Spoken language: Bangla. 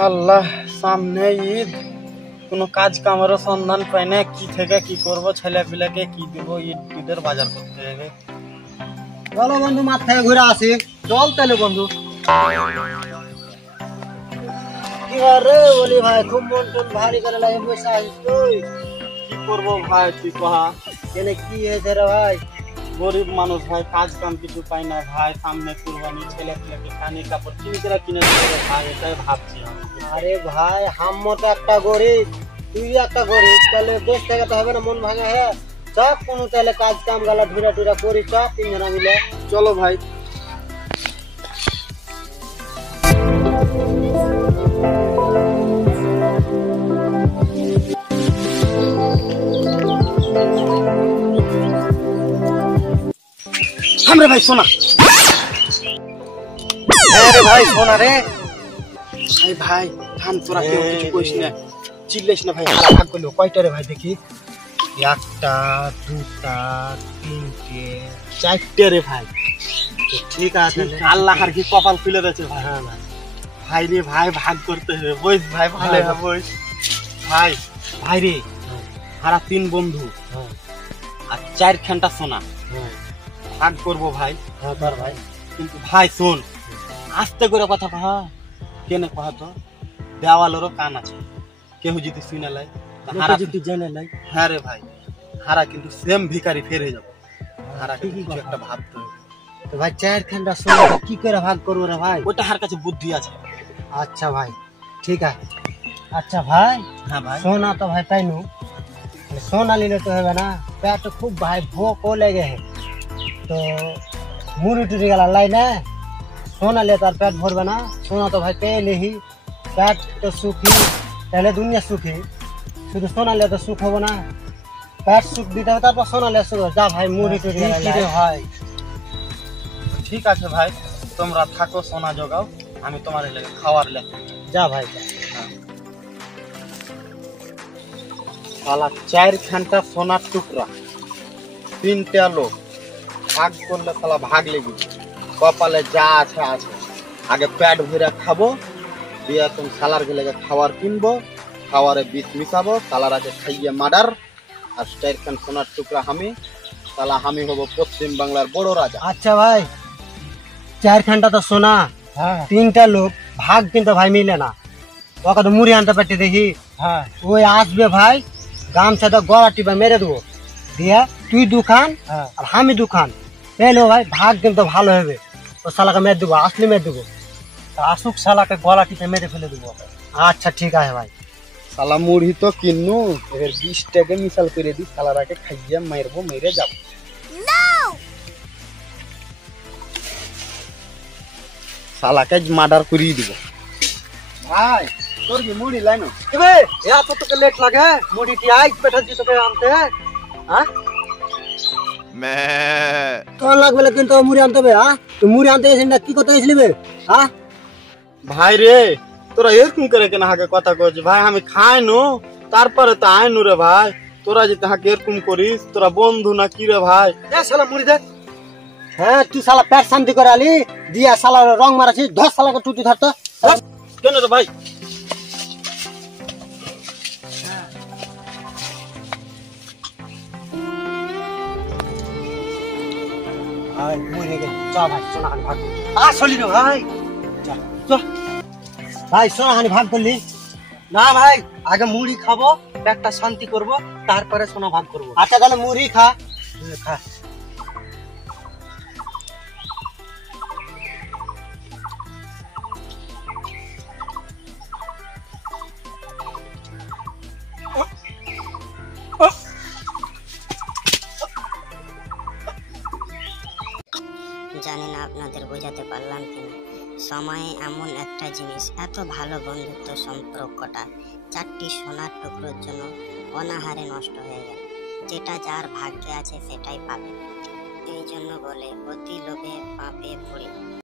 আল্লাহ, সামনে ঈদ, কোনো কাজ কামেরও সন্ধান পাই না। কি থেকে কি করব, ছেলে পিলাকে কি দিব, ঈদের বাজার করতে হবে। চলো বন্ধু, মাঠ থেকে ঘুরে আসি। চল তাহলে বন্ধু। কি রে বলি ভাই, খুব মন টন ভারী করে লাগে, বসে আসিস তুই? কি করব ভাই, তুই কহা। কেনে কি হয়েছে রে ভাই? গরিব মানুষ ভাই, কাজ কাম কিছু পাই না ভাই। সামনে কুরবানি, ছেলে পিলাকে কানি কাপড় কিনে দেবে ভাই, এটাই ভাবছি আমি। আরে ভাই, হাম্মো তো একটা গরিব, তুই একটা গরিব, তাহলে দেশ থেকে তো হবে না মন ভাঙা। হ্যাঁ চপ কোনো তাহলে কাজ কাম গালা ঢুরা টুরা করি, চপ তিনজনা মিলে। চলো ভাই। আমরা ভাই শোনা। হ্যাঁ রে ভাই, শোনা রে ভাই। ভাই থাম, তোরা কেউ কিছু কইস না, চিল্লাইস না ভাই। হারা ভাগ করলো কয়টা রে ভাই দেখি? একটা, দুটা, তিনটে, চারটে রে ভাই। ঠিক আছে। আল্লাহ আর কি কপাল খুলে দিয়েছে ভাই। হ্যাঁ ভাই, ভাই রে ভাই, ভাগ করতে হবে। বইস ভাই, ভালো হবে বইস ভাই। ভাই রে, হারা 3 বন্ধু আর 4 খানটা সোনা ভাগ করবো ভাই। হ্যাঁ কর ভাই। কিন্তু ভাই শোন, আস্তে করে কথা কহা। কেনে কহা তো, দেওয়ালেরও কান আছে, কেউ যদি শুনে লাই হারা যদি জেনে নাই। হ্যাঁ রে ভাই, হারা কিন্তু সেম ভিখারি ফের হয়ে যাবো। হারা ঠিকই কিছু কথা। একটা ভাবতে হবে। তো ভাই চারখানটা সোনা কি করে ভাগ করবো রে ভাই? ওইটা হার কাছে বুদ্ধি আছে। আচ্ছা ভাই, ঠিক আছে। আচ্ছা ভাই, হ্যাঁ ভাই। সোনা তো ভাই পাইনু, সোনা নিলে তো হবে না। পেট খুব ভাই ভোক লেগে है, তো মুড়ি টুড়ি গেলা লাই না, সোনা ले তার পেট ভরবে না। সোনা তো ভাই পেলে ही পেট তো সুখী, তাহলে দুনিয়া সুখী। শুধু সোনা ले তো সুখ হবো না, পেট সুখ দিতে হবে, তারপর সোনা ले সুখ হবে। যা ভাই মুড়ি টুড়ি গেলা ভাই। ঠিক আছে ভাই, তোমরা থাকো, সোনা জোগাও, আমি তোমার লেগে খাওয়ার লেগে। যা ভাই যা। শালা 4 খানটা সোনার টুকরা, 3টা লোক ভাগ করলে শালা ভাগ লেগে কপালে যা আছে আছে। আগে পেট ভরে খাবো, দিয়ে তুমি শালার লেগে খাবার কিনবো, খাওয়ারে বিষ মিশাবো, শালার আগে খাইয়ে মার্ডার। আর 4 খান সোনার টুকরা আমি, শালা আমি হবো পশ্চিম বাংলার বড় রাজা। আচ্ছা ভাই, চারখানটা তো সোনা, হ্যাঁ 3টা লোক ভাগ কিন্তু ভাই মিলে না। ওকে তো মুড়ি আনতে পারতে দেখি। হ্যাঁ ওই আসবে ভাই, গামছাটা গলা টিপে মেরে দেবো, দিয়া তুই দুখান হ্যাঁ। আর আমি দুখান পেলো ভাই, ভাগ কিন্তু ভালো হবে। ও শালাকে মেরে দেবো, আসলে মেরে দেবো। আসুক, শালাকে গলা টিপে মেরে ফেলে দেবো। আচ্ছা ঠিক আছে ভাই। শালা মুড়ি তো কিনু, এবার 20 টাকা মিশাল করে দিই, শালার আগে খাইয়ে মারবো, মেরে যাবো। শালাকে মার্ডার করিয়ে দিব। ভাই তোর কি মুড়ি লাইনো? এবে এত তোকে লেট লাগে মুড়ি টি আইজ পেঠাচ্ছি তোকে আনতে। হ্যাঁ তোর লাগবে কিন্তু মুড়ি আনতে হবে। হ্যাঁ তুই মুড়ি আনতে গেছিস না, কি করতে গেছিলি বে? হ্যাঁ ভাই রে, তোরা এরকম করে কেন হাকে কথা করছিস ভাই? আমি খাই নো, তারপরে তো আইনু রে ভাই। তোরা যদি হাকে এরকম করিস, তোরা বন্ধু না কি রে ভাই? শালা মুড়ি দে। হ্যাঁ তুই শালা পেট শান্তি করে আলি, দিয়া শালা রং মারাছিস, ধর শালাকে টুটি ধরতো। কেন রে ভাই? ভাই মুড়ি গে চ ভাই, সোনাহানি ভাগ আসলি রে ভাই। যা চ ভাই, সোনাহানি ভাগ করলি না ভাই, আগে মুড়ি খাবো, পেটটা শান্তি করব, তারপরে সোনা ভাগ করব। আচ্ছা তাহলে মুড়ি খা। খা। জানি না আপনাদের বোঝাতে পারলাম কিনা। সময়ে এমন একটা জিনিস, এত ভালো বন্ধুত্ব সম্পর্কটা 4টি সোনার টুকরোর জন্য অনাহারে নষ্ট হয়ে গেল। যেটা যার ভাগ্যে আছে সেটাই পাবে। এই জন্য বলে অতি লোভে পাপে পড়ে।